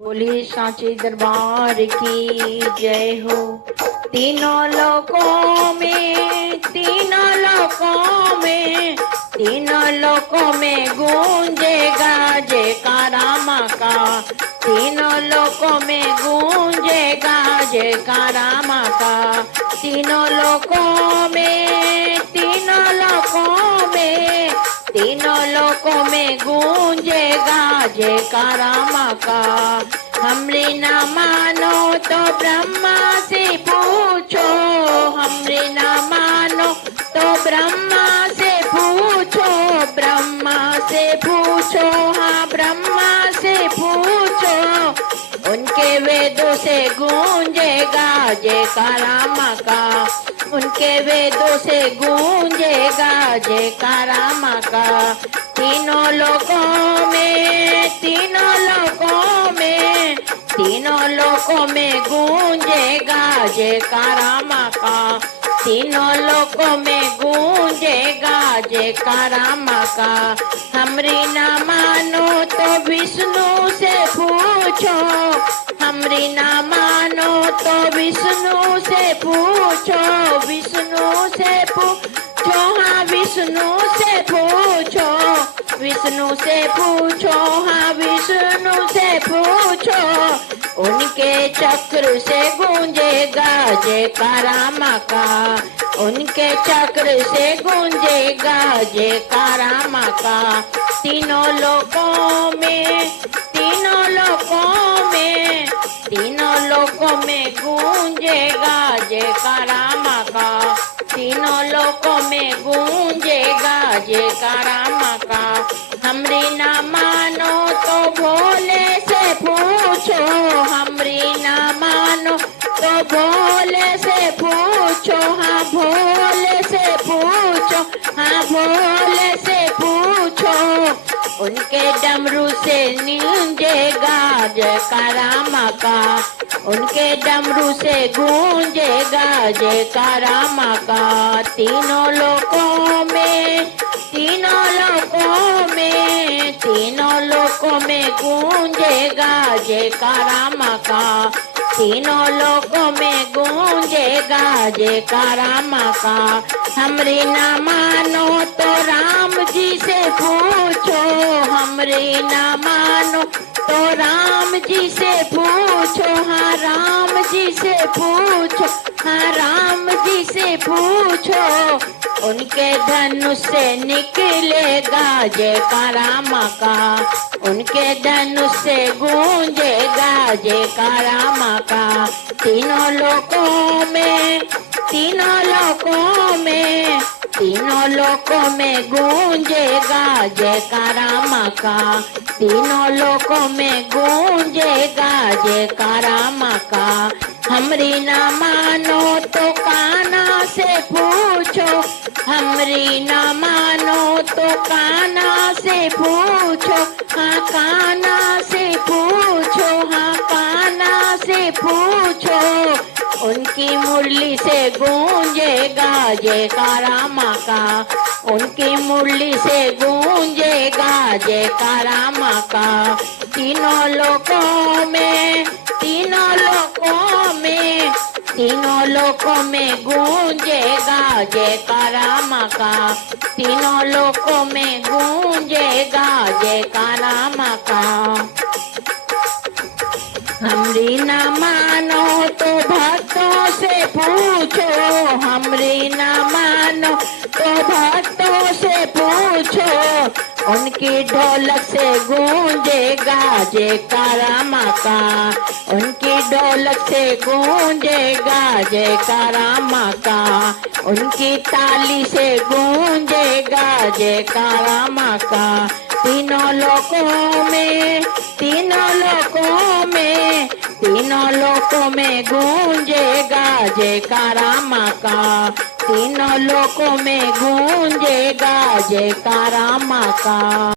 बोले सांचे दरबार की जय हो। तीनों लोकों में गूंजेगा जयकारा माँ का। तीनों लोकों में गूंजेगा जयकारा माँ का। तीनों लोकों में गूंजेगा जयकारा माँ का। हमरे ना मानो तो ब्रह्मा से पूछो, हमरे ना मानो तो ब्रह्मा से पूछो, ब्रह्मा से पूछो, हाँ ब्रह्मा से पूछो। उनके वेदों से गूंजेगा जयकारा माँ का। उनके वेदों से गूंजेगा जयकारा माँ का। तीनों लोकों में गूंजेगा जयकारा माँ का। तीनों लोकों में गूंजेगा जयकारा माँ का। हमरी ना मानो तो विष्णु से पूछो, हमरी ना मानो तो विष्णु से पूछो, विष्णु से पूछो, हाँ विष्णु से पूछो, विष्णु से पूछो, हाँ विष्णु से पूछो। उनके चक्र से गूंजेगा जयकारा माँ का। उनके चक्र से गूंजेगा जयकारा माँ का। तीनों लोकों में गूंजेगा जयकारा माँ का। तीनों लोकों में गूंजेगा जयकारा माँ का। हमरी ना मानो तो भोले से पूछो, हमरी ना मानो तो भोले से पूछो, हाँ भोले से पूछो, हाँ भोले से पूछो। उनके डमरू से गूंजेगा जयकारा माँ का। उनके डमरू से गूंजेगा जयकारा माँ का। तीनों लोकों में गूंजेगा जयकारा माँ का। तीनों लोकों में गूंजेगा जयकारा माँ का। हमरी ना मानो तो राम जी से पूछो, हमरी ना मानो तो राम जी से पूछो, हाँ राम जी से पूछो, हाँ राम जी से पूछो। उनके धनुष से निकलेगा जयकारा माँ का। उनके धनुष से गूंजेगा जयकारा माँ का। तीनों लोकों में गूंजेगा जयकारा माँ का। तीनों लोकों में गूंजेगा जयकारा माँ का। हमरी ना मानो तो कान्हा से पूछो, हमरी ना मानो तो कान्हा से पूछो, हाँ कान्हा से पूछो, हाँ कान्हा से पूछो। उनकी मुरली से गूंजेगा जयकारा माँ का। उनकी मुरली से गूंजेगा जयकारा माँ का। तीनों लोकों में गूंजेगा जयकारा माँ का। तीनों लोकों में गूंजेगा जयकारा माँ का। हमरी ना मानो तो भक्तों से पूछो, हमरी ना मानो तो भक्तों से पूछो। उनकी ढोलक से गूंजेगा जयकारा माँ का। उनकी ढोलक से गूंजेगा जयकारा माँ का। उनकी ताली से गूंजेगा जयकारा माँ का। तीनों लोकों में गूंजेगा जयकारा माँ का। तीनों लोकों में गूंजेगा जयकारा माँ का।